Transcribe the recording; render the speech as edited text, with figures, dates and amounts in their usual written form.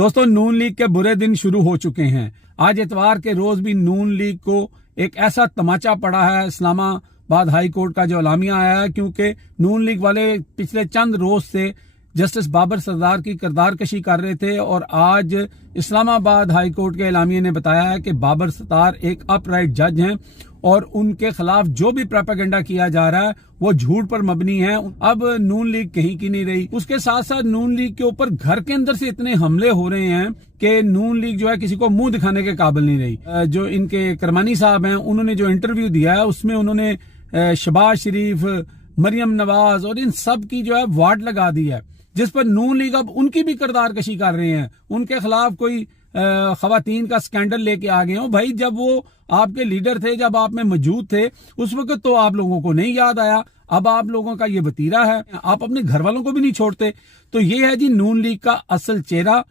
दोस्तों, नून लीग के बुरे दिन शुरू हो चुके हैं। आज इतवार के रोज भी नून लीग को एक ऐसा तमाचा पड़ा है इस्लामाबाद हाई कोर्ट का जो एलामिया आया है, क्योंकि नून लीग वाले पिछले चंद रोज से जस्टिस बाबर सरदार की किरदार कशी कर रहे थे और आज इस्लामाबाद हाई कोर्ट के एलामिया ने बताया है कि बाबर सरदार एक अपराइट जज हैं और उनके खिलाफ जो भी प्रोपेगेंडा किया जा रहा है वो झूठ पर मबनी है। अब नून लीग कहीं की नहीं रही। उसके साथ साथ नून लीग के ऊपर घर के अंदर से इतने हमले हो रहे हैं कि नून लीग जो है किसी को मुंह दिखाने के काबिल नहीं रही। जो इनके करमानी साहब हैं, उन्होंने जो इंटरव्यू दिया है उसमें उन्होंने शहबाज शरीफ, मरियम नवाज और इन सब की जो है वार्ड लगा दी है, जिस पर नून लीग अब उनकी भी किरदार कशी कर रहे हैं। उनके खिलाफ कोई खवातीन का स्कैंडल लेके आ गए हो। भाई, जब वो आपके लीडर थे, जब आप में मौजूद थे, उस वक्त तो आप लोगों को नहीं याद आया। अब आप लोगों का ये वतीरा है, आप अपने घर वालों को भी नहीं छोड़ते। तो ये है जी नून लीग का असल चेहरा।